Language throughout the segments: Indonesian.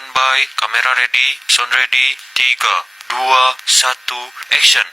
Standby, kamera ready, sound ready, 3, 2, 1, action.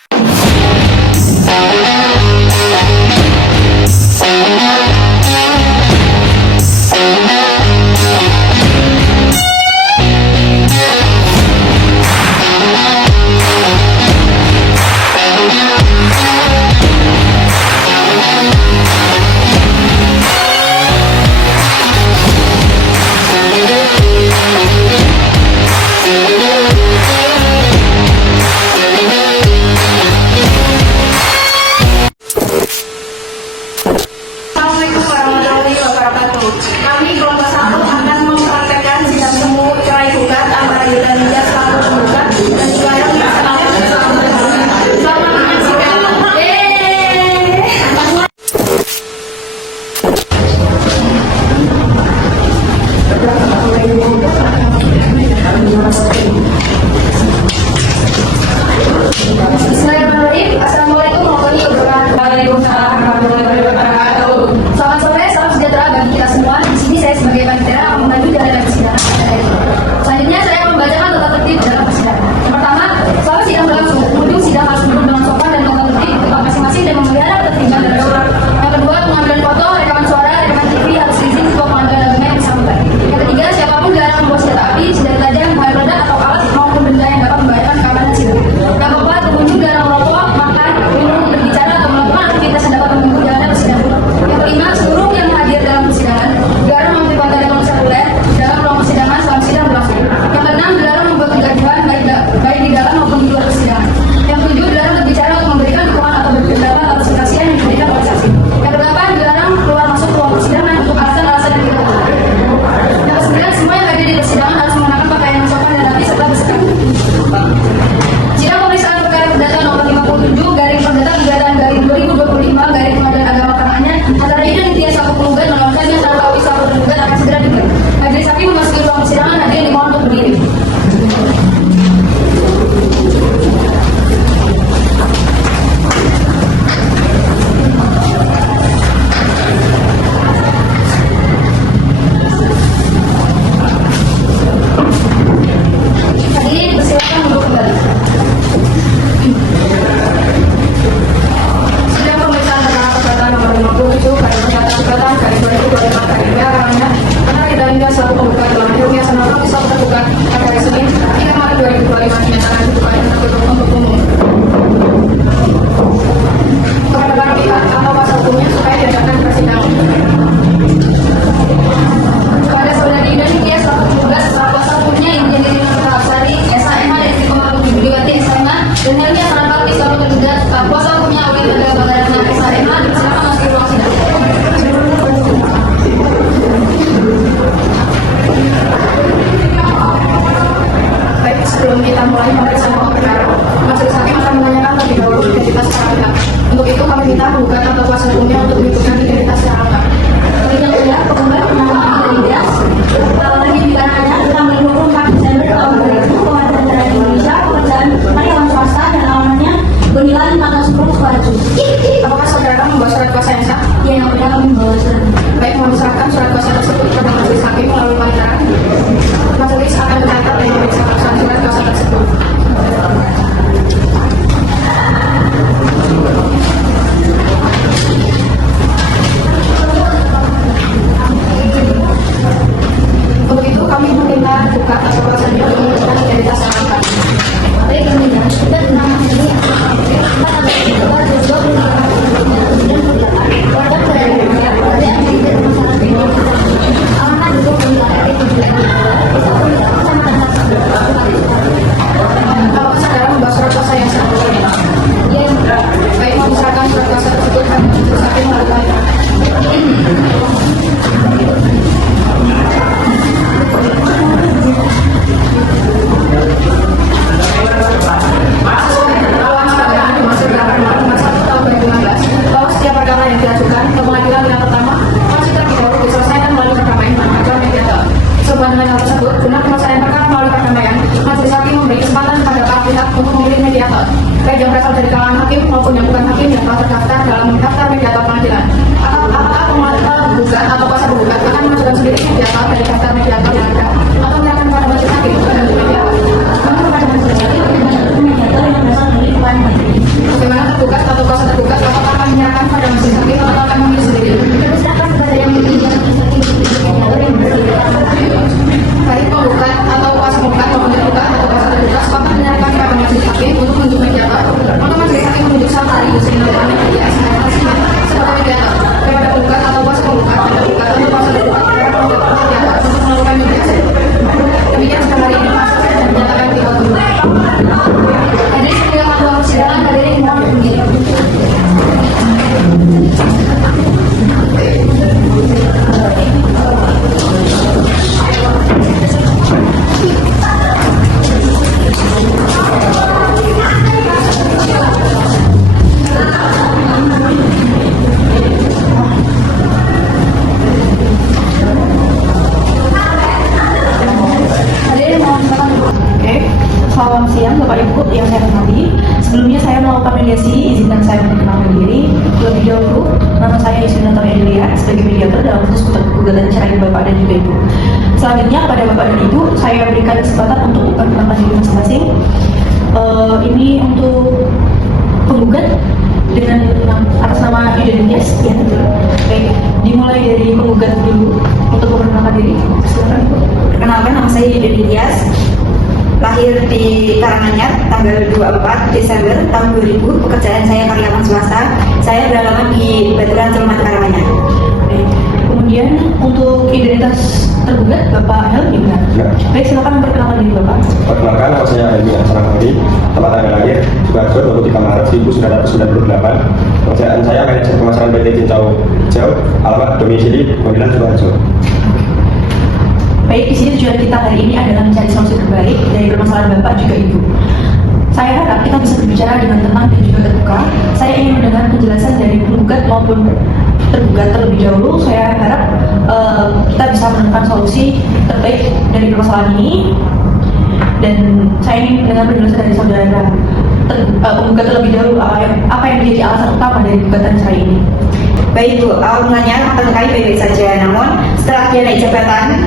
Assalamualaikum warahmatullahi wabarakatuh. Kami kelompok 1 akan mempraktekkan sidang temu cerai gugat antara Yuda Ninja selaku penggugat dan Iwayang yang selaku tergugat. Selamat menyaksikan. Bismillahirrahmanirrahim. Assalamualaikum warahmatullahi wabarakatuh. Waalaikumsalam warahmatullahi wabarakatuh. Selamat sore, salam sejahtera bagi kita semua. Di sini saya sebagai panitia akan membantu dalam persidangan. Selanjutnya saya akan membacakan tata tertib dalam persidangan. Yang pertama, selama sidang berlangsung, pengunjung sidang harus duduk dengan sopan dan tata tertib di tempat masing-masing dan memelihara ketertiban dan surat. Yang kedua, pengambilan foto, rekaman suara, rekaman TV harus diizin ketua pengadilan agama yang bersangkutan. Yang ketiga, siapapun dilarang membawa senjata api, senjata tajam, bahan peledak atau alat maupun benda yang dapat membahayakan keamanan sidang. Yang keempat, pengunjung dilarang merokok, makan, minum, berbicara atau melakukan aktivitas yang dapat mengganggu jalannya persidangan. Yang kelima, seluruh yang hadir dalam persidangan dilarang mengaktifkan telepon seluler dalam ruang persidangan selama sidang berlangsung. Yang keenam, dilarang membuat kegaduhan baik di dalam maupun di luar persidangan. Yang ketujuh, dilarang berbicara atau memberikan dukungan atau berpendapat atas kesaksian yang diberikan oleh saksi. Yang kedelapan, dilarang keluar masuk ruang persidangan untuk alasan-alasan yang tidak benar. Yang kesembilan, semua yang hadir di persidangan harus mengenakan pakaian yang sopan dan rapi serta berseragam. Sidang pemeriksaan perkara perdata nomor 57 garing perdata gugatan garing 2025 garing Pengadilan Agama Karanganyar antara Yuda Ninja selaku penggugat melawankannya antara Taufik selaku tergugat akan segera dimulai. Majelis hakim memasuki ruang persidangan, hadirin dimohon untuk berdiri. Hadirin persilakan duduk kembali. Sidang pemeriksaan perkara perdata nomor 57 garing perdata gugatan garing 2025 garing PA Karanganyar antara Yuda Ninja selaku penggugat dalam hidupnya sama Taufik selaku tergugat pada hari Senin 3 Maret 2025 dinyatakan dibuka dan tertutup untuk umum. Kepada para pihak atau kuasa hukumnya supaya diadakan persidangan. Kepada saudara Yuda Ninja selaku penggugat setelah kuasa hukumnya yang menjadi Rina Absari, SHMH dari Kemang Bibliwati SMA dan Helmi Hasanapati selaku tergugat setelah kuasa hukumnya oleh Lembaga Bagadana SHMH dipersilakan masuk ruang sidang. Baik, sebelum kita mulai pemeriksaan pokok perkara, majelis hakim akan menanyakan terlebih dahulu identitas para pihak. Untuk itu kami minta penggugat atau kuasa hukumnya untuk menyebutkan identitas secara lengkap. Yang kedua, penggugat bernama Ahmad Ilyas, lahir di Karanganyar tanggal 24 Desember tahun 2000, Pengadilan Negeri Indonesia, pekerjaan karyawan swasta dan alamatnya Bonilan 1410 Sukoharjo. Apakah saudara membawa surat kuasa yang sah? Yang benar kami membawa surat. Baik, mohon diserahkan surat kuasa tersebut kepada majelis hakim melalui panitera. Majelis akan mencatat dan memeriksa pelaksanaan surat kuasa tersebut. Untuk itu kami meminta buka atau kuasa untuk menyebutkan identitas yang lengkap. Baik, yang mulia, kita bernama ini kita ada sekitar 25 warga Karanganyar, warga yang di masyarakat ini. Alamat duduk Bonilan RT 7. Apakah saudara membawa surat kuasa yang sah? Yang Baik, mohon diserahkan surat kuasa tersebut kepada majelis hakim melalui panitera. Dalam perkara dimaksud dalam Permen Nomor 1 Tahun 2015 bahwa setiap perkara yang diajukan ke pengadilan yang pertama masih terlebih dahulu diselesaikan melalui perdamaian dan acuan mediator. Sehubungan dengan hal tersebut, guna penyelesaian perkara melalui perdamaian, majelis hakim memberi kesempatan kepada para pihak untuk memilih mediator, baik yang berasal dari kalangan hakim maupun yang bukan hakim yang telah terdaftar dalam daftar mediator pengadilan. Apakah penggugat atau kuasa penggugat akan mengajukan sendiri mediator dari daftar mediator yang ada, atau menyerahkan kepada majelis hakim yang saya hormati, sebelumnya saya melakukan mediasi, izinkan saya memperkenalkan diri. Terlebih dahulu, nama saya Yusrinata Edelia sebagai mediator dalam kasus gugatan cerai Bapak dan juga Ibu. Selanjutnya kepada Bapak dan Ibu, saya berikan kesempatan untuk memperkenalkan diri masing-masing. Ini untuk penggugat dengan atas nama Yuda Dias, ya betul. Baik, dimulai dari penggugat dulu untuk memperkenalkan diri. Silakan Ibu. Perkenalkan, nama saya Yuda Dias, lahir di Karanganyar tanggal 24 Desember tahun 2000. Pekerjaan saya karyawan swasta. Saya beralamat di Baturan Selamat Karanganyar. Baik. Kemudian untuk identitas tergugat Bapak Helmi, benar? Ya. Baik, silakan memperkenalkan diri Bapak. Perkenalkan, nama saya Helmi Asranamadi, tempat tanggal lahir Sukoharjo 23 Maret 1998. Pekerjaan saya manajer pemasaran PT Cincau Hijau, alamat domisili Bondilan Sukoharjo. Baik, di sini tujuan kita hari ini adalah mencari solusi terbaik dari permasalahan Bapak juga Ibu. Saya harap kita bisa berbicara dengan tenang dan juga terbuka. Saya ingin mendengar penjelasan dari penggugat maupun tergugat terlebih dahulu. Saya harap kita bisa menemukan solusi terbaik dari permasalahan ini. Dan saya ingin mendengar penjelasan dari saudara penggugat terlebih dahulu apa yang menjadi alasan utama dari gugatan cerai ini. Baik Bu, awal mulanya mantan terkait baik-baik saja. Namun setelah dia naik jabatan,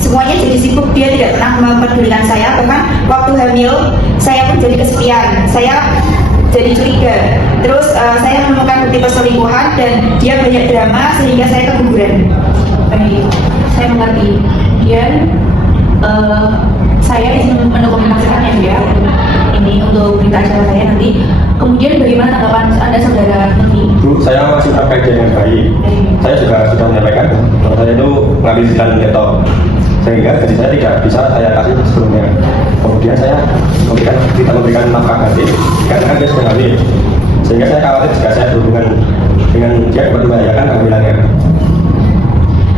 semuanya jadi sibuk. Dia tidak pernah mempedulikan saya. Bahkan waktu hamil, saya pun jadi kesepian. Saya jadi curiga. Terus saya menemukan bukti perselingkuhan dan dia banyak drama sehingga saya keguguran. Baik, saya mengerti. Kemudian saya izin mendokumentasikannya ya. Ini untuk berita acara saya nanti. Kemudian bagaimana tanggapan Anda saudara Helmi? Bu, saya masih terkait dengan baik. Saya juga sudah menyampaikan bahwa saya itu mengambil jalan laptop, sehingga gaji saya tidak bisa saya kasih sebelumnya. Kemudian saya memberikan nafkah ganti karena kan dia sudah hamil, sehingga saya khawatir jika saya berhubungan dengan dia dapat membahayakan kehamilannya.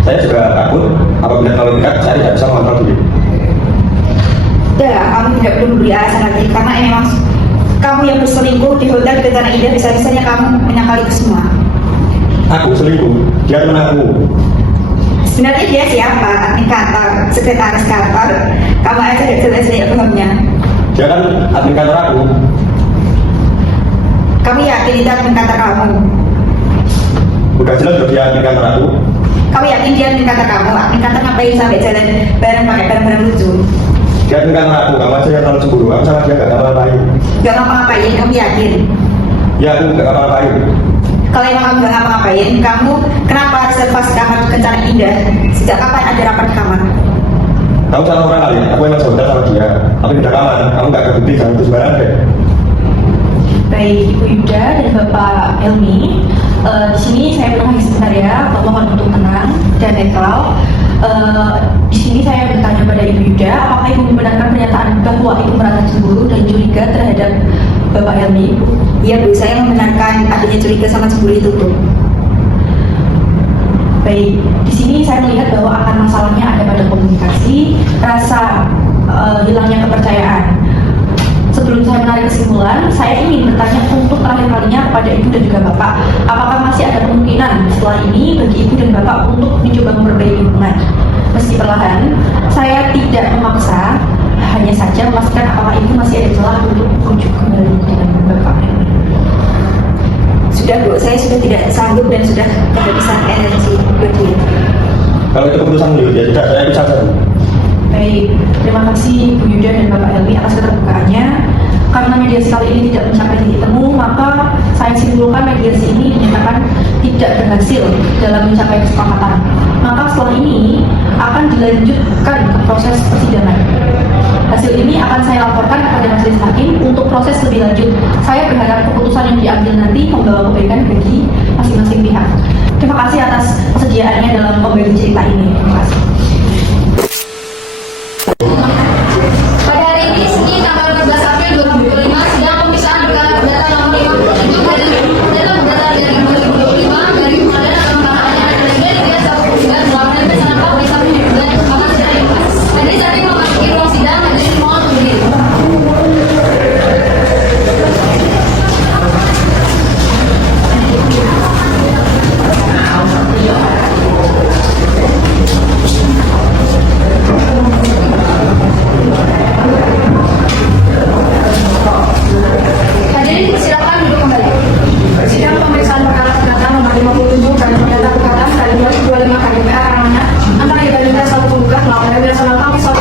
Saya juga takut apabila terlalu dekat saya tidak bisa mengontrol diri. Udah, kamu tidak perlu memberi alasan lagi karena ini memang kamu yang berselingkuh di hotel di Tanah Indah. Bisa-bisanya kamu menyangkal itu semua. Aku selingkuh, dia teman aku. Sebenarnya dia siapa? Admin kantor, sekretaris kantor. Kamu aja tidak jelas-jelas pahamnya. Dia kan admin kantor aku. Kamu yakin itu admin kantor kamu? Udah jelas loh dia admin kantor aku. Kamu yakin dia admin kantor kamu? Admin kantor ngapain sampai jalan bareng pakai barang-barang lucu? Dia admin kantor aku, kamu aja yang terlalu cemburu. Aku sama dia gak ngapa-ngapain. Gak ngapa-ngapain, kamu yakin? Ya aku gak ngapa-ngapain. Kalau emang kamu gak ngapa-ngapain, kamu kenapa reservasi kamar Kencana Indah? Sejak kapan ada rapat di kamar? Kamu salah orang kali, aku emang saudara sama dia. Tapi beda kamar, kamu gak kebukti jangan itu sembarangan deh. Baik, Ibu Yuda dan Bapak Helmi, di sini saya bertanya sebentar ya, mohon untuk tenang dan netral. Di sini saya bertanya pada Ibu Yuda, apakah Ibu membenarkan pernyataan bahwa Ibu merasa cemburu dan curiga terhadap Bapak Helmi? Iya Bu, saya membenarkan adanya curiga sama cemburu itu Bu. Baik, di sini saya melihat bahwa akar masalahnya ada pada komunikasi, rasa hilangnya kepercayaan. Sebelum saya menarik kesimpulan, saya ingin bertanya untuk terakhir kalinya kepada Ibu dan juga Bapak, apakah masih ada kemungkinan setelah ini bagi Ibu dan Bapak untuk mencoba memperbaiki hubungan? Meski perlahan, saya tidak memaksa, hanya saja memastikan apakah Ibu masih ada celah untuk merujuk kembali dengan Bapak. Sudah Bu, saya sudah tidak sanggup dan sudah kehabisan energi buat dia. Kalau itu keputusan beliau, ya sudah, saya bisa saja. Baik, terima kasih Bu Yuda dan Bapak Helmi atas keterbukaannya. Karena mediasi kali ini tidak mencapai titik temu, maka saya simpulkan mediasi ini dinyatakan tidak berhasil dalam mencapai kesepakatan. Maka setelah ini akan dilanjutkan ke proses persidangan. Hasil ini akan saya laporkan kepada majelis hakim untuk proses lebih lanjut. Saya berharap keputusan yang diambil nanti membawa kebaikan bagi masing-masing pihak. Terima kasih atas kesediaannya dalam membagi cerita ini. Terima kasih. Pada hari ini, Senin tanggal 14 April 2025, sidang pemeriksaan perkara perdata nomor 57 dari data perdata dari 2025 dari Pengadilan Agama Karanganyar Presiden Liga 1 melakukan pesanan pemeriksaan dan akan sidang. Majelis hakim memasuki ruang sidang. Majelis mohon berdiri.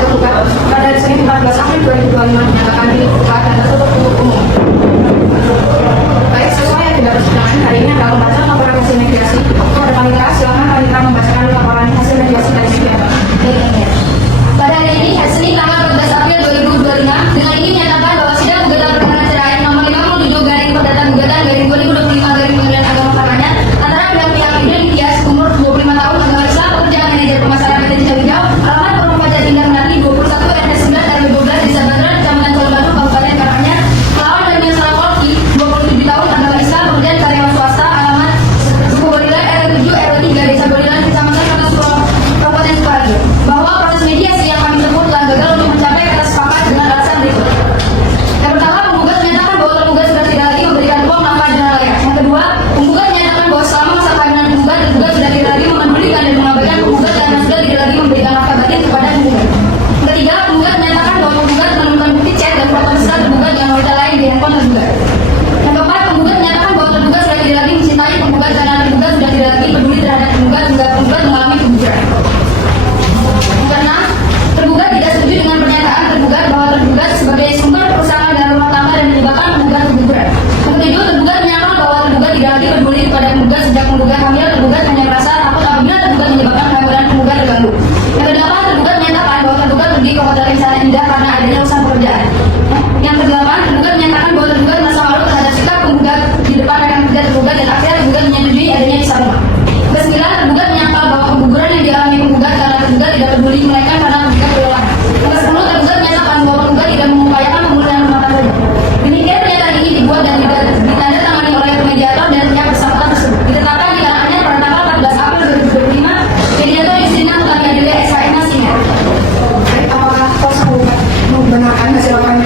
tergugat pada Senin 14 April 2025 menyatakan digugat dan tertutup untuk umum. Baik, sesuai yang tidak persidangan hari ini adalah membaca laporan hasil mediasi. Kepada Panitera, silakan Panitera membacakan laporan hasil mediasi dari media. Pada hari ini, Senin tanggal 14 April 2025, dengan ini menyatakan bahwa sidang gugatan perkara cerai nomor 57 garing perdata gugatan garing 2025 garing Pengadilan Agama Karanganyar antara pihak-pihak Idris Tias umur 25 tahun agama Islam pekerjaan manajer pemasaran PT Cincang Hijau alamat Perum Pajak Indah Menari 21 RT 9 RW 12 Desa Bandran Kecamatan Colomadu Kabupaten Karanganyar melawan dan yang salah Kolki 27 tahun agama Islam pekerjaan karyawan swasta alamat Suku Bodilan RW 7 RW 3 Desa Bodilan Kecamatan Karanganyar Kabupaten Sukoharjo bahwa proses mediasi yang kami tempuh telah gagal untuk mencapai kata sepakat dengan alasan berikut. Yang pertama, penggugat menyatakan bahwa tergugat sudah tidak lagi memberikan uang nafkah dengan layak. Yang kedua, penggugat menyatakan bahwa selama masa kehamilan penggugat, tergugat sudah tidak lagi memedulikan dan mengabaikan penggugat karena sudah tidak lagi memberikan nafkah batin kepada penggugat. Yang ketiga, penggugat menyatakan bahwa penggugat menemukan bukti chat dan foto mesra tergugat dengan wanita lain di handphone tergugat. Yang keempat, penggugat menyatakan bahwa tergugat sudah tidak lagi mencintai penggugat karena tergugat sudah tidak lagi peduli terhadap penggugat hingga penggugat mengalami keguguran. Yang keenam, tergugat tidak setuju dengan pernyataan tergugat bahwa tergugat sebagai sumber perusahaan dan rumah tangga dan menyebabkan penggugat keguguran. Yang ketujuh, tergugat menyatakan bahwa tergugat tidak lagi peduli kepada penggugat sejak penggugat hamil. Tergugat hanya merasa takut apabila tergugat menyebabkan kehamilan penggugat terganggu. Yang kedelapan, tergugat menyatakan bahwa tergugat pergi ke hotel Kencana Indah karena adanya urusan pekerjaan. Yang kedelapan, tergugat menyatakan bahwa tergugat merasa malu terhadap sikap penggugat di depan rekan kerja tergugat dan akhirnya tergugat menyetujui adanya pisah rumah. Kesembilan, tergugat menyangkal bahwa keguguran yang dialami penggugat karena tergugat tidak peduli melainkan karena penggugat kelelahan. Yang ke-10, tergugat menyatakan bahwa penggugat tidak mengupayakan pemulihan rumah tangganya. Demikian pernyataan ini dibuat dan ditandatangani oleh mediator dan pihak bersangkutan tersebut. Ditetapkan di Karanganyar pada tanggal 14 April 2025. Mediator Yusrina Utami Adelia SHM Singer. Baik, apakah pos penggugat membenarkan hasil laporan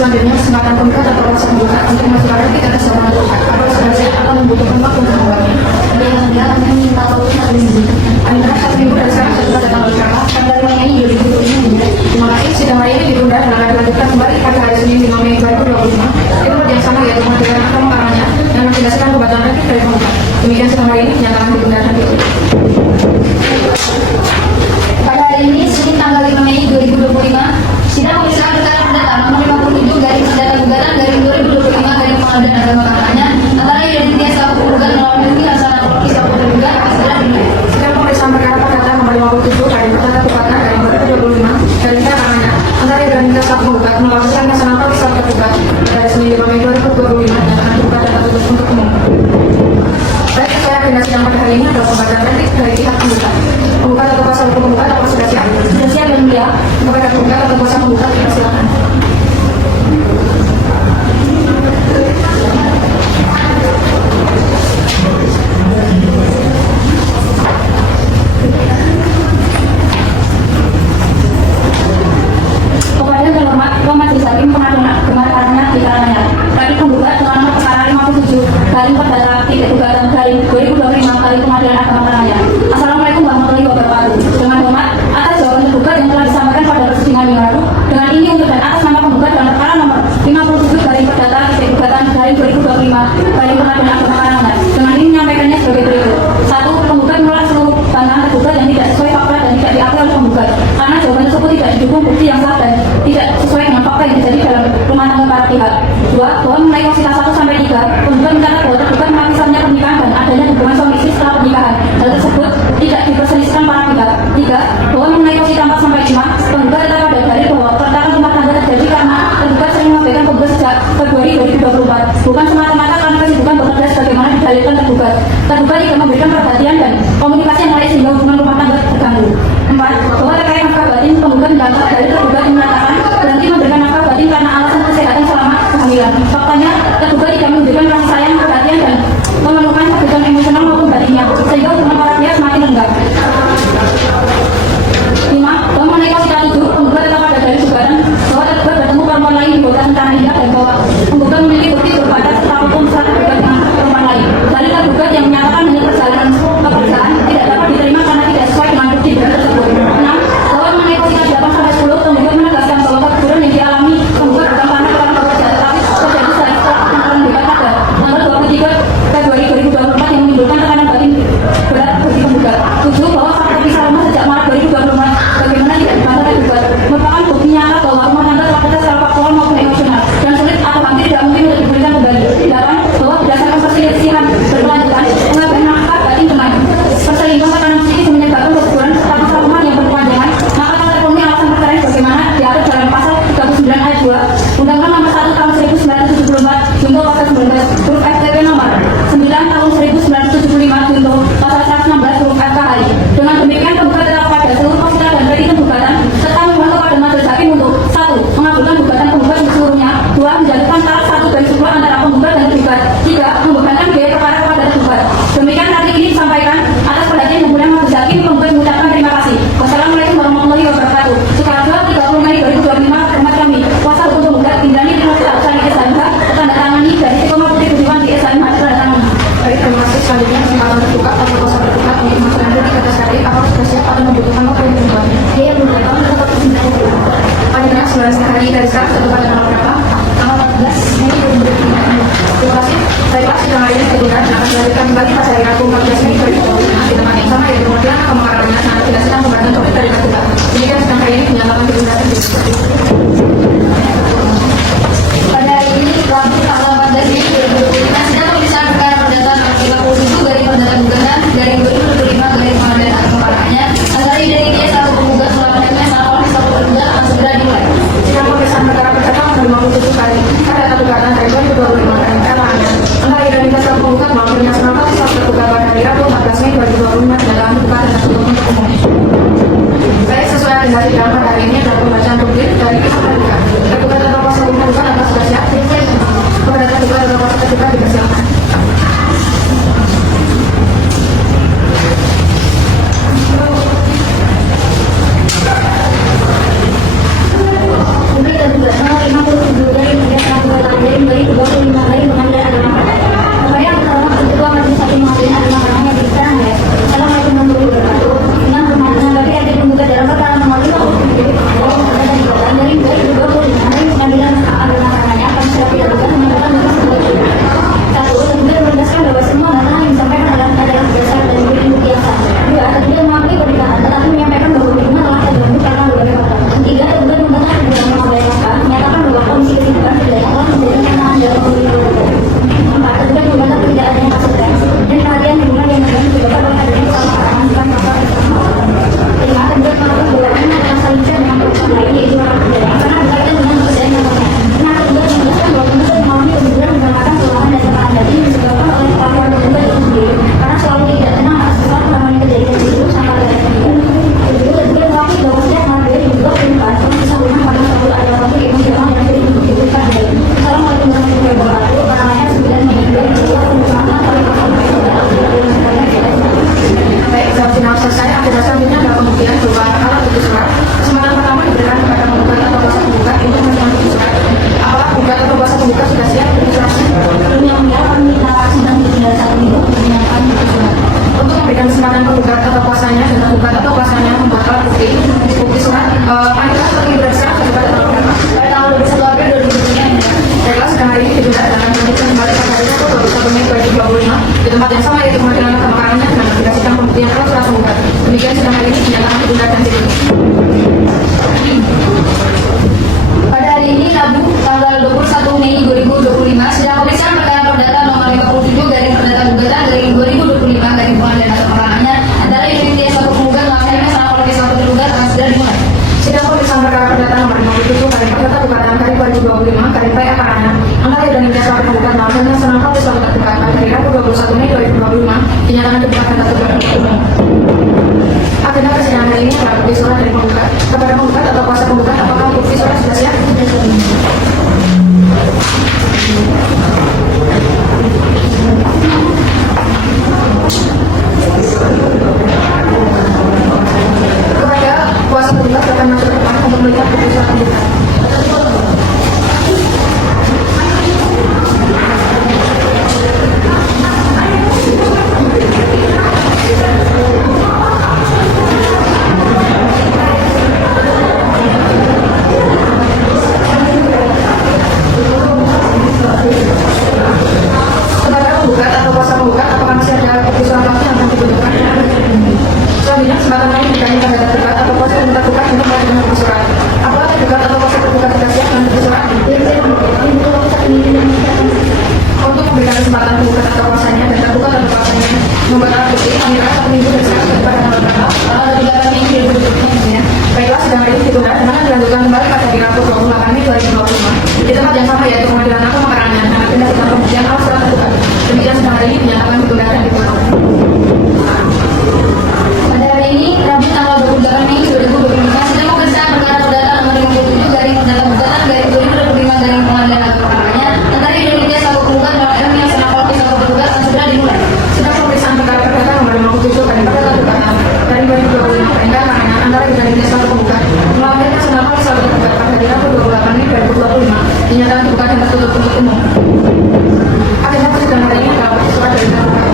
Selanjutnya kesempatan penggugat atau kuasa penggugat untuk masyarakat kita atas nama penggugat atau sudah siap atau membutuhkan waktu untuk membuatnya. Dengan dia kami minta tolong satu minggu. Antara 1 minggu dan sekarang sudah datang berkata tanggal 5 Mei 2020. Terima kasih sidang hari ini ditunda dan akan dilanjutkan kembali pada hari Senin 5 Mei 2025. Di tempat yang sama yaitu pengadilan atau pengarahnya yang menjelaskan pembacaan replik dari penggugat. Demikian sidang hari ini dinyatakan ditunda dan ditutup. Pada hari ini, Senin tanggal 5 Mei 2025, sidang pemeriksaan perkara perdata nomor 57 garing perdata gugatan garing 2025 garing pengadilan agama katanya antara Yudin Tias selaku penggugat melawan Yudi Hasanah Putri selaku tergugat segera dimulai. Sidang pemeriksaan perkara perdata nomor 57 garing perdata gugatan garing 2025 garing katanya antara Yudin Tias selaku penggugat melawan Yudi Hasanah Putri selaku tergugat pada Senin 5 Mei 2025 dan akan dibuka dan tertutup untuk umum. Baik, saya agenda sidang pada hari ini adalah pembacaan replik dari pihak penggugat. Penggugat atau kuasa hukum penggugat apakah sudah siap? Sudah siap yang mulia. Kepada penggugat atau kuasa penggugat, silakan. Kepada yang terhormat Ketua Majelis Hakim Pengadilan Agama Katanya di kalangan kami penggugat dengan nomor perkara 57 garing perdata titik gugatan garing 2025 garing Pengadilan Agama Katanya. Assalamualaikum warahmatullahi wabarakatuh. Dengan hormat atas jawaban tergugat yang telah disampaikan pada persidangan yang lalu, dengan ini untuk dan atas nama penggugat dalam perkara nomor 57 garing perdata titik gugatan garing 2025 garing Pengadilan Agama Katanya. Dengan ini menyampaikannya sebagai berikut. 1. Penggugat menolak seluruh bantahan tergugat yang tidak sesuai fakta dan tidak diakui oleh penggugat karena jawaban tersebut tidak didukung bukti yang sah dan tidak sesuai dengan fakta yang terjadi dalam rumah tangga para pihak. 2. Bahwa mengenai konsitas 1 sampai 3, penggugat mencatat bahwa tergugat mengakibatnya pernikahan dan adanya hubungan suami istri setelah pernikahan. Hal tersebut tidak diperselisihkan para pihak. 3. Bahwa mengenai konsitas 4 sampai 5, penggugat tetap pada dalil bahwa keretakan rumah tangga terjadi karena tergugat sering mengabaikan penggugat sejak Februari 2024, bukan semata-mata karena kesibukan bekerja sebagaimana didalilkan tergugat. Tergugat tidak memberikan perhatian dan komunikasi yang baik sehingga hubungan rumah tangga terganggu. 4. Bahwa terkait nafkah batin, penggugat mendapat dari tergugat yang menyatakan berhenti memberikan nafkah batin karena alasan kesehatan selama kehamilan. Faktanya, tergugat tidak memberikan kasih sayang, perhatian dan memerlukan kebutuhan emosional maupun batinnya, sehingga hubungan para pihak semakin renggang. 5. Bahwa mengenai konsitas 7, penggugat tetap pada dari dugaan bahwa tergugat bertemu perempuan lain di kota Sentarajaya dan bahwa penggugat memiliki bukti berupa atas setelah hukum saat tergugat dengan perempuan lain. Dalil tergugat yang menyatakan hanya persalinan pekerjaan tidak dapat diterima karena tidak sesuai dengan bukti tersebut. 6. Bahwa mengenai konsitas 8 sampai 10, penggugat menegaskan bahwa keguguran yang dialami penggugat bukan karena kurang bekerja, tetapi terjadi setelah penangkapan bebas pada tanggal atau membutuhkan waktu yang terbuat. Dia mulai kamu tetap mencintai. Panjang 19 hari dari sekarang jatuh pada tanggal berapa? Tanggal 14 Mei 2025. Terima kasih. Baiklah, sidang hari ini kebetulan akan dilanjutkan kembali pada hari Rabu 14 Mei 2025 di tempat yang sama, yaitu kemudian pemekaran sangat tidak sedang pembahasan topik dari ketiga. Demikian sidang hari ini menyatakan kebenaran. Pada hari ini Rabu tanggal 14 Mei 2025 sedang pemeriksaan perkara perdata nomor 37 dari perdata gugatan dari 2025 dari pengadilan agama Parahnya antara identitas satu penggugat melawan MS atau satu tergugat akan segera dimulai. Sidang pemeriksaan perkara perdata nomor 57 kali perdata gugatan dari 2025 dari Parahnya antara identitas satu penggugat melawan MS atau satu tergugat pada hari Rabu 14 Mei 2025 dalam bukaan dan tertutup untuk umum. Baik, sesuai dengan sidang pada hari ini adalah pembacaan publik dari pihak tergugat. Tergugat atau kuasa hukum tergugat akan sudah siap. Perdata tergugat atau kuasa tergugat dipersilakan. Publik dan juga nomor 57 dari perdata gugatan dari 2025 dari pengadilan agama Parahnya. Kepada yang pertama, ketua majelis hakim pengadilan agama Parahnya berketerangan ya. Assalamualaikum warahmatullahi wabarakatuh. Dengan hormat menanggapi hakim penggugat dalam perkara nomor 57 dari perdata gugatan dari 2025 dari pengadilan agama Parahnya akan secara tidak tegas menyatakan bahwa satu, tergugat menegaskan bahwa semua data yang disampaikan adalah berdasar dari bukti yang sah. Dua, tergugat mengakui pernikahan tetapi menyampaikan bahwa hubungan telah terganggu karena beberapa faktor. Tiga, tergugat membantah tergugat mengambil langkah menyatakan bahwa komisi kesibukan tidak telah menjadi kemenangan dalam pemilu. Empat, tergugat membantah tidak adanya maksud dan perhatian hubungan yang mengganggu kedepan oleh adanya kesalahpahaman bukan faktor bersama. Lima, tergugat melakukan bahwa ini adalah saling dengan persoalan lain yaitu orang berbeda karena berkaitan dengan pekerjaan yang lainnya. Enam, tergugat menegaskan bahwa penuntut mengalami keguguran menggunakan kelelahan dan tekanan batin yang disebabkan oleh faktor tergugat itu sendiri karena selalu tidak tenang atas sesuatu namanya kejadian itu sampai dengan tergugat. Tergugat mengakui bahwa setiap malam dia dibuka permukaan kisah rumah pada suatu adalah konflik emosional yang tidak dibutuhkan dari. Assalamualaikum warahmatullahi wabarakatuh. Namanya 9 Mei 2025 kali Baik, jawab final selesai. Akibat selanjutnya adalah pembuktian berupa alat bukti surat. Kesempatan pertama diberikan kepada penggugat atau kuasa penggugat untuk menunjukkan bukti surat. Apakah penggugat atau kuasa penggugat sudah siap bukti suratnya? Belum yang mulia kami minta sidang ditunda saat ini untuk menyampaikan bukti surat. Untuk memberikan kesempatan penggugat atau kuasanya dan penggugat atau kuasanya membuat alat bukti surat. Panitia seperti berserah penggugat atau berapa? Pada tanggal 21 April 2025. Baiklah, sedang hari ini ditunda dan akan dilanjutkan kembali pada hari Rabu 21 Mei 2025 di tempat yang sama yaitu pengadilan agama Parahnya dengan agenda sidang pembuktian alat surat penggugat. Demikian sidang hari ini dinyatakan ditunda dan ditutup. Pada hari ini Rabu tanggal 21 Mei 2025 sidang pemeriksaan perkara perdata nomor 57 dari perdata gugatan dari 2025 dari pengadilan agama Parahnya antara identitas satu penggugat melawan MS atau kolektif satu tergugat akan segera dimulai. Sidang pemeriksaan perkara perdata nomor 57 dari perdata gugatan hari 2025 dari PA Parahnya antara identitas satu penggugat melawan MS atau kolektif satu tergugat pada hari Rabu 21 Mei 2025 dinyatakan dibuka dan tertutup. Agenda persidangan hari ini adalah bukti surat dari penggugat kepada penggugat atau kuasa penggugat. Apakah bukti surat sudah siap? Kepada kuasa penggugat akan masuk ke depan untuk melihat bukti surat penggugat. Kepada penggugat atau kuasa penggugat, apakah masih ada bukti surat lagi yang akan dibutuhkan? Selanjutnya, kesempatan lain diberikan kepada tergugat atau kuasa penggugat untuk melakukan bukti surat. Apakah tergugat atau kuasa penggugat sudah siap dengan bukti surat? Untuk memberikan kesempatan penggugat atau kuasanya dan tergugat atau kuasanya membuat alat bukti, kami rasa seminggu dan sekarang kepada tanggal berapa? Tanggal 3 Mei 2025. Baiklah, sidang hari ini ditunda dan akan dilanjutkan kembali pada hari Rabu 28 Mei 2025 di tempat yang sama yaitu pengadilan agama Parahnya dengan agenda sidang pembuktian alat surat tergugat. Demikian sidang hari ini dinyatakan ditunda dan ditutup. Pada hari ini Rabu tanggal 28 Mei 2025 sidang pemeriksaan perkara perdata nomor 57 dari perdata gugatan dari 2025 dari pengadilan agama Parahnya antara identitas satu penggugat melawan MS atau kolektif satu tergugat akan segera dimulai. Sidang pemeriksaan perkara perdata nomor 57 dari perdata gugatan dari 2025 perintah Parahnya antara identitas satu penggugat melawan MS atau kolektif satu tergugat pada hari Rabu 28 Mei 2025 dinyatakan dibuka dan tertutup untuk umum. Agenda persidangan hari ini adalah bukti surat dari tergugat.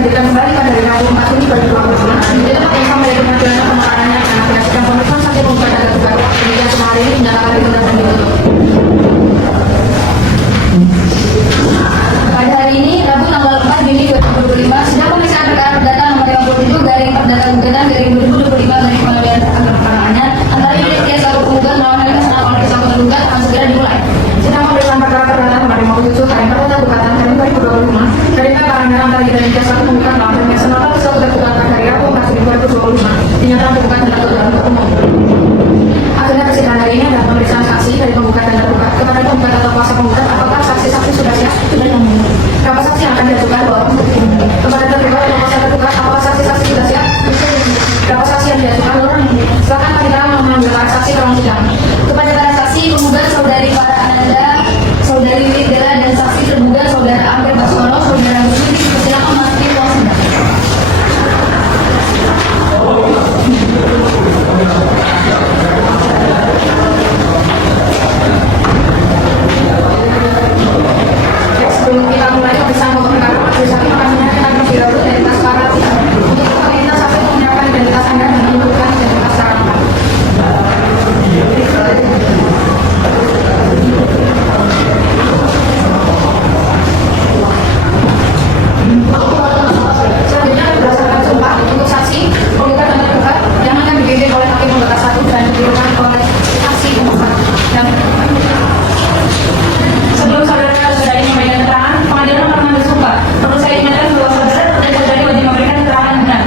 dilanjutkan kembali pada hari Rabu 4 Juni 2020 di tempat yang sama dari pengadilan pembukaannya akan menyaksikan pemeriksaan saksi pembuka dan terbuka. Demikian semua hari ini dinyatakan ditunda dan ditutup. Pada hari ini, Rabu tanggal 4 Juni 2025, sidang pemeriksaan perkara perdata nomor 57 garing perdata gugatan garing 2025 garing pengadilan perkaraannya antara unit tiga selaku penggugat melawan Helena Senang oleh selaku tergugat akan segera dimulai. Sidang pemeriksaan perkara perdata nomor 57 garing perdata gugatan garing 2025 garing perkara antara unit tiga selaku penggugat melawan Helena Senang oleh selaku tergugat pada hari Rabu 4 Juni 2025 dinyatakan terbuka dan tertutup untuk umum. Akhirnya persidangan hari ini adalah pemeriksaan saksi dari penggugat dan tergugat kepada penggugat atau kuasa penggugat apakah saksi-saksi sudah siap? Berapa saksi yang akan diajukan bahwa kepada tergugat atau kuasa tergugat apakah saksi-saksi sudah siap? Berapa saksi yang diajukan? Silakan kita mengambil para saksi dalam sidang. Kepada para saksi penggugat saudari Farah Ananda, saudari Wiwit Dela dan saksi tergugat saudara Amir Basono, saudara Gusmi, silakan memasuki ruang sidang. Sebelum kita mulai pemeriksaan pokok perkara, majelis hakim akan menyatakan terlebih dahulu identitas para pihak. Untuk itu, pemerintah saksi menyiapkan identitas Anda dan menunjukkan identitas secara lengkap. Selanjutnya berdasarkan sumpah untuk saksi, penggugat dan tergugat yang akan dipimpin oleh hakim pembekas 1 dan diberikan oleh saksi pembekas yang sebelum saudara-saudari memberikan keterangan, pengadilan akan mengambil sumpah. Perlu saya ingatkan bahwa saudara dan saudari wajib memberikan keterangan benar.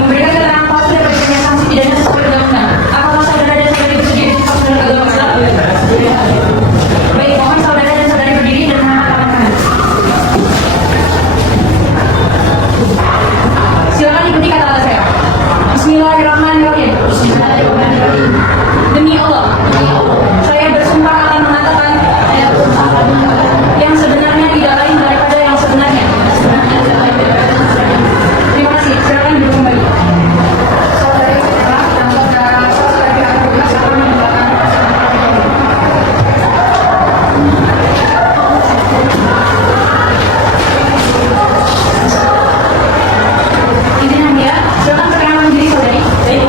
Memberikan keterangan palsu dapat dikenakan sanksi pidana sesuai undang-undang. Apakah saudara dan saudari bersedia ditetapkan sebagai agama Islam? Baik, mohon saudara dan saudari berdiri dan mengangkat tangan. Silakan ikuti kata-kata saya. Bismillahirrahmanirrahim. Bismillahirrahmanirrahim. Demi Allah, saya bersumpah akan mengatakan yang sebenarnya tidak lain daripada yang sebenarnya. Terima kasih. Silakan duduk kembali. Saudari Farah dan saudara saksi dari pihak tergugat silakan membacakan izin Anda, silakan perkenalkan diri saudari. Baik.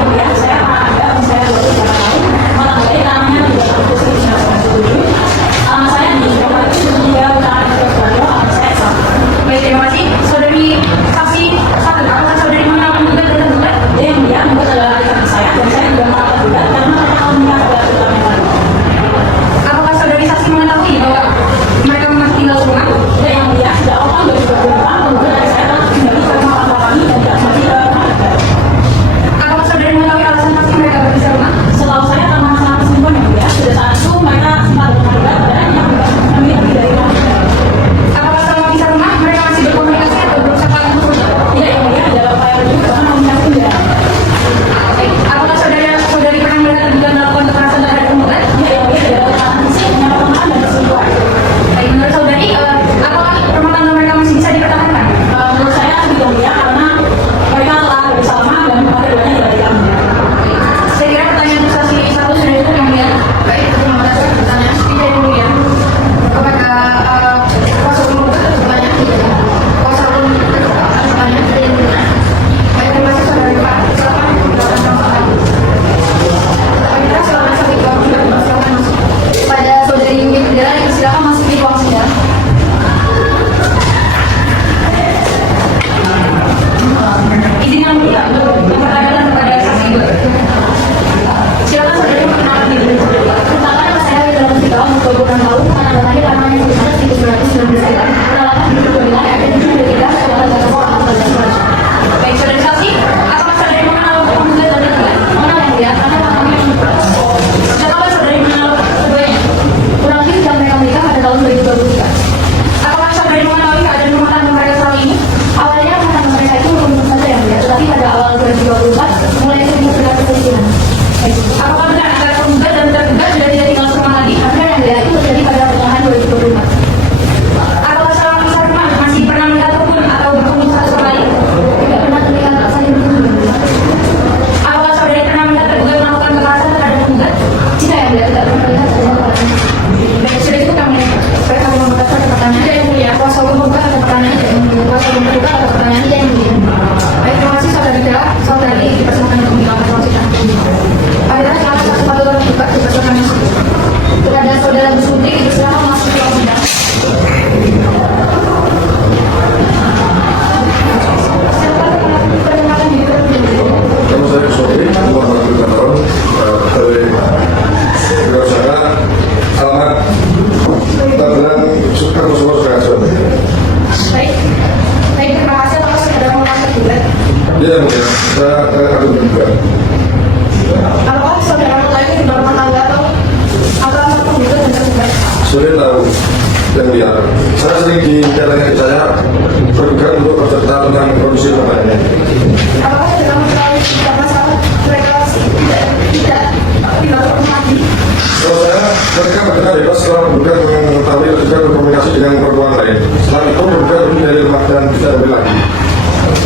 kembali lagi.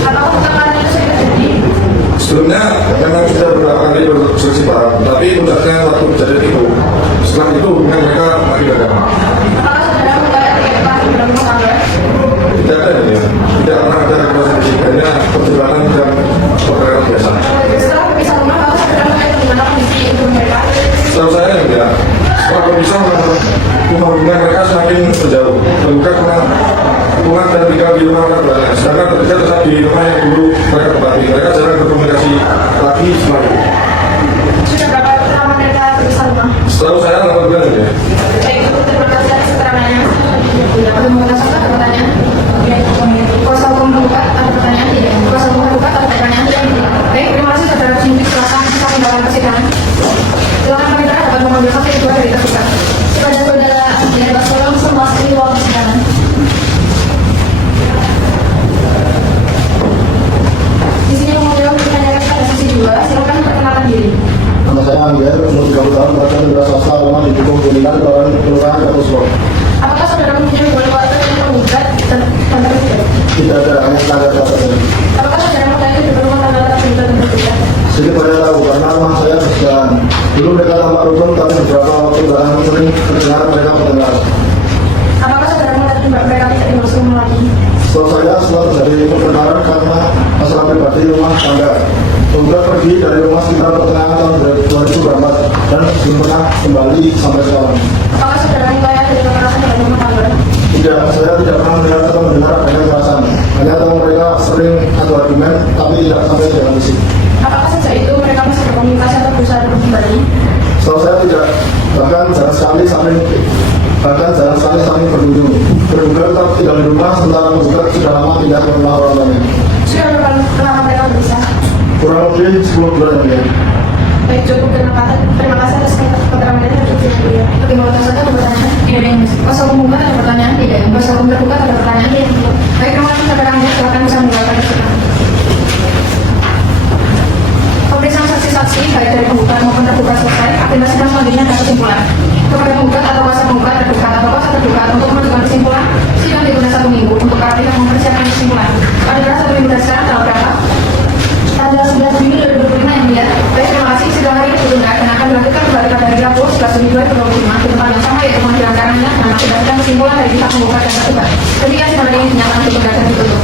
Apakah pertemuan itu sudah terjadi? Sebelumnya memang sudah beberapa kali berselisih paham, tapi puncaknya waktu kejadian itu. Setelah itu hubungan mereka makin agama. Apakah saudara membayar tiket parkir dalam rumah tangga? Tidak ada ya, tidak pernah ada rekomendasi, hanya perjalanan dan perkara biasa. Setelah berpisah rumah, apakah saudara melihat bagaimana kondisi ibu mereka? Setahu saya enggak. Setelah berpisah, hubungan mereka semakin menjauh. Terbuka karena hubungan dan tinggal di rumah mereka banyak. Sedangkan ketika tetap di rumah yang dulu mereka tempati, mereka jarang berkomunikasi lagi setelah itu. Sudah berapa lama mereka berpisah rumah? Setahu saya 8 bulan ya. Baik, terima kasih atas keterangannya. Ada mau ada pertanyaan? Kuasa hukum terbuka ada pertanyaan? Tidak. Kuasa hukum terbuka ada pertanyaan? Tidak. Baik, terima kasih saudara Sinti. Silakan kita kembali persidangan. Silakan kami dapat mengambil saksi kedua dari terbuka. Kepada saudara Dian Basolong semua di ruang persidangan. Di sini mengucapkan pertanyaan kepada saksi dua. Silakan perkenalkan diri. Nama saya Angger, umur 30 tahun, berasal dari swasta, rumah di Dukung Kuningan, Kelurahan Gatusro. Apakah saudara mempunyai hubungan keluarga yang tergugat dan tergugat? Tidak ada, hanya standar data saja. Apakah saudara mengetahui berhubungan tanggal tergugat dan tergugat? Sedikit pada tahu, karena rumah saya berjalan. Dulu mereka tampak rukun, tapi beberapa waktu belakangan sering terdengar mereka bertengkar. Apakah saudara mengetahui mereka tidak dimaksudkan lagi? Setahu saya, setelah terjadi pertengkaran karena masalah pribadi rumah tangga. Penggugat pergi dari rumah sekitar pertengahan tahun 2024 dan belum pernah kembali sampai sekarang. Apakah saudara mengetahui ada kekerasan dalam rumah tangga? Tidak, saya tidak pernah melihat atau mendengar adanya kekerasan. Hanya tahu mereka sering adu argumen, tapi tidak sampai dengan fisik. Apakah sejak itu mereka masih berkomunikasi atau berusaha kembali? Setahu saya tidak, bahkan jarang sekali saling berkunjung. Tergugat tetap tinggal di rumah, sementara penggugat sudah lama pindah ke rumah orang tuanya. Sudah berapa lama mereka berpisah? Kurang lebih 10 bulan ya. Baik, cukup. Terima kasih atas keterangan dari Saudara. Bagaimana saja ada pertanyaan? Tidak ada yang masuk. Kuasa hukum terbuka ada pertanyaan? Tidak. Kuasa hukum terbuka ada pertanyaan? Tidak. Baik, terima kasih saudara Anda. Silakan bisa menjawab pertanyaan. Pemeriksaan saksi-saksi baik dari penggugat maupun tergugat selesai. Agenda sidang selanjutnya ada kesimpulan. Kepada penggugat atau kuasa penggugat tergugat atau kuasa tergugat untuk menentukan kesimpulan sidang ditunda 1 minggu untuk kali yang mempersiapkan kesimpulan. Pada tanggal 1 minggu dari sekarang tanggal berapa? Tanggal 11 Juni 2025 yang mulia. Baik, terima kasih. Sidang hari ini ditunda dan akan dilanjutkan kembali pada hari Rabu 11 Juni 2025 di tempat yang sama yaitu pengadilan karenanya dan berdasarkan kesimpulan dari pihak penggugat dan tergugat. Demikian sidang hari ini dinyatakan ditunda dan ditutup.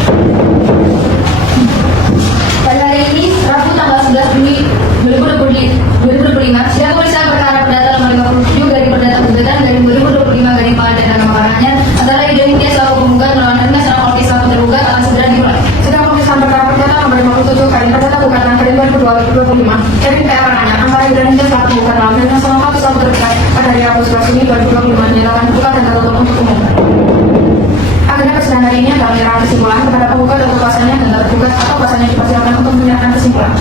Pada hari ini, Rabu tanggal 11 Juni 2025, sidang pemeriksaan perkara perdata nomor 57 garing perdata gugatan garing 2025 garing pengadilan agama Karanganyar antara Ida Nitya selaku penggugat melawan Ernest selaku Alki selaku tergugat akan segera dimulai. Sidang pemeriksaan perkara perdata nomor 57 garing perdata gugatan garing 2025 garing PA Karanganyar antara Ida Nitya selaku penggugat melawan Ernest selaku Alki selaku tergugat pada hari Rabu 11 Juni 2025 dinyatakan dibuka dan tertutup untuk umum. Agenda persidangan hari ini adalah menyerahkan kesimpulan kepada penggugat atau kuasanya dan tergugat atau kuasanya dipersilakan untuk menyerahkan kesimpulan.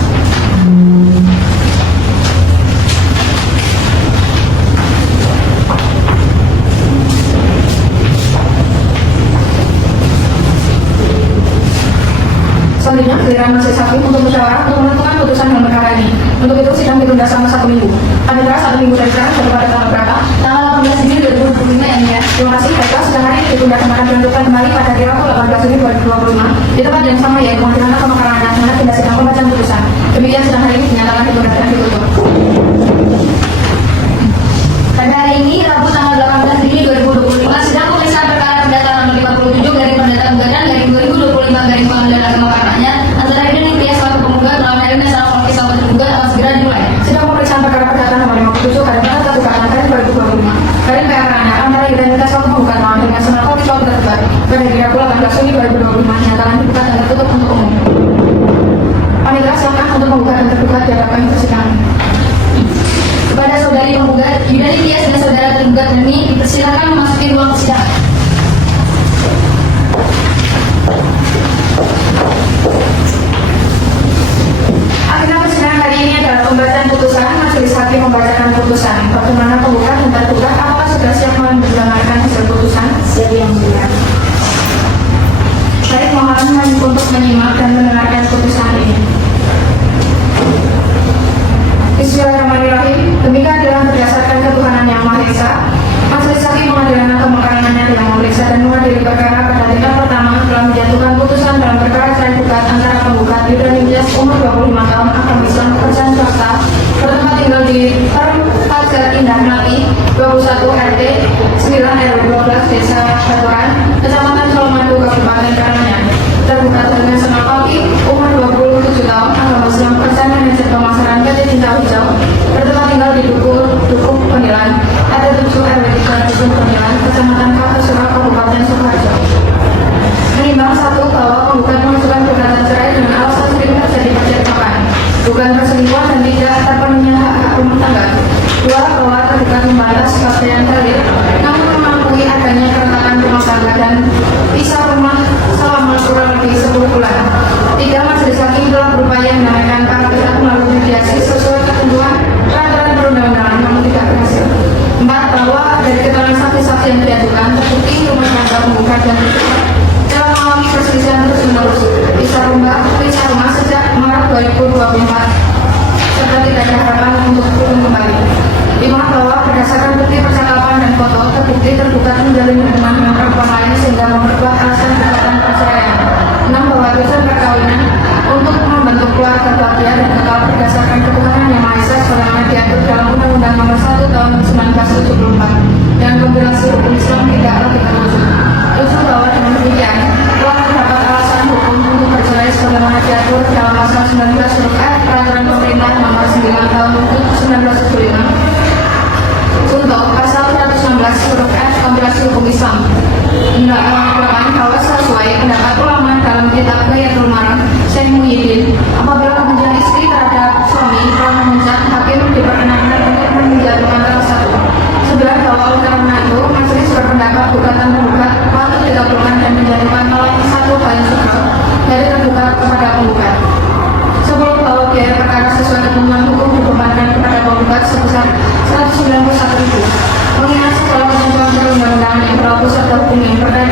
Selanjutnya, giliran majelis hakim untuk musyawarah untuk menentukan putusan dalam perkara ini. Untuk itu, sidang ditunda selama 1 minggu. Pada 1 minggu dari sekarang, jatuh pada tanggal berapa? Tanggal 18 Juni 2025 yang mulia. Terima kasih. Baiklah, sidang hari ini ditunda dan akan dilanjutkan kembali pada hari Rabu 18 Juni 2025 di tempat yang sama yaitu Pengadilan Agama Karanganyar dengan tindak sidang pembacaan putusan. Demikian sidang hari ini dinyatakan ditunda dan ditutup. Pada hari ini, Rabu tanggal 18 Juni 2025, sidang pemeriksaan perkara perdata nomor 57 garing perdata gugatan garing 2025 garing Pengadilan Agama Karanganyar antara Ida Nitya selaku penggugat melawan Ernest selaku Alki selaku tergugat akan segera dimulai. Sidang pemeriksaan perkara perdata nomor 57 garing perdata gugatan garing 2025 garing PA Karanganyar antara Ida Nitya selaku penggugat melawan Ernest selaku Alki selaku tergugat pada hari Rabu 18 Juni 2025 dinyatakan dibuka dan tertutup untuk umum. Panitia silakan untuk penggugat dan tergugat dihadapkan ke persidangan. Kepada saudari penggugat Ida Nitya dan saudara tergugat ini dipersilakan memasuki ruang persidangan. Agenda persidangan hari ini adalah pembacaan putusan. Majelis hakim membacakan putusan. Bagaimana penggugat dan tergugat? Apakah sudah siap mendengarkan hasil putusan? Siap yang mulia. Baik, mohon untuk menyimak dan mendengarkan putusan ini. Bismillahirrahmanirrahim. Demikian adalah berdasarkan ketuhanan yang Maha Esa. Majelis Hakim Pengadilan Agama Karanganyar yang memeriksa dan mengadili perkara pada tingkat pertama telah menjatuhkan putusan RT 9 RW 12 Desa Baturan, Kecamatan Colomadu, Kabupaten Karanganyar. Tergugat dengan Senang Pagi, umur 27 tahun, agama Islam, persen manajer pemasaran PT Cinta Hijau, bertempat tinggal di Dukuk Penilan, RT 7 RW 3 Dukuk Penilan, Kecamatan Kartasura, Kabupaten Sukoharjo. Menimbang satu bahwa penggugat mengajukan gugatan cerai dengan alasan sering terjadi percekcokan, bukan perselingkuhan dan tidak terpenuhnya hak rumah tangga. Dua, bahwa tergugat membantah sebagai yang dalil, namun mengakui adanya keretakan rumah tangga dan pisah rumah selama kurang lebih 10 bulan. Tiga, majelis hakim telah berupaya menyampaikan para pihak melalui mediasi sesuai ketentuan peraturan perundang-undangan namun tidak berhasil. Empat, bahwa dari keterangan saksi-saksi yang diajukan terbukti rumah tangga penggugat dan tergugat telah mengalami perselisihan terus-menerus pisah rumah sejak Maret 2024 serta tidak ada harapan untuk pulang kembali. 5, bahwa berdasarkan bukti percakapan dan foto terbukti tergugat menjalin hubungan dengan perempuan lain sehingga memperkuat alasan gugatan perceraian. 6, bahwa tujuan perkawinan untuk membentuk keluarga bahagia dan kekal berdasarkan ketuhanan yang Maha Esa sebagaimana diatur dalam Undang-Undang Nomor 1 Tahun 1974 dan kompilasi hukum Islam tidaklah terwujud. 7, bahwa dengan demikian telah terdapat alasan hukum untuk bercerai sebagaimana diatur dalam pasal 19 huruf F Peraturan Pemerintah Nomor 9 Tahun 1975 untuk pasal 116 huruf F kompilasi hukum Islam. Mengatakan bahwa sesuai pendapat ulama dalam kitab Ghayatul Maram Syekh Muhyiddin, apabila kebencian istri terhadap suami telah memuncak, hakim diperkenankan untuk menjatuhkan salah satu. Sebelah bahwa oleh karena itu majelis berpendapat gugatan tergugat patut dikabulkan dan menjatuhkan talak satu paling sugro dari tergugat kepada penggugat. 10, bahwa biaya perkara sesuai ketentuan hukum dibebankan kepada penggugat sebesar 191.000. Mengingat setelah ketentuan perundang-undangan yang berlaku serta hukum yang berdasarkan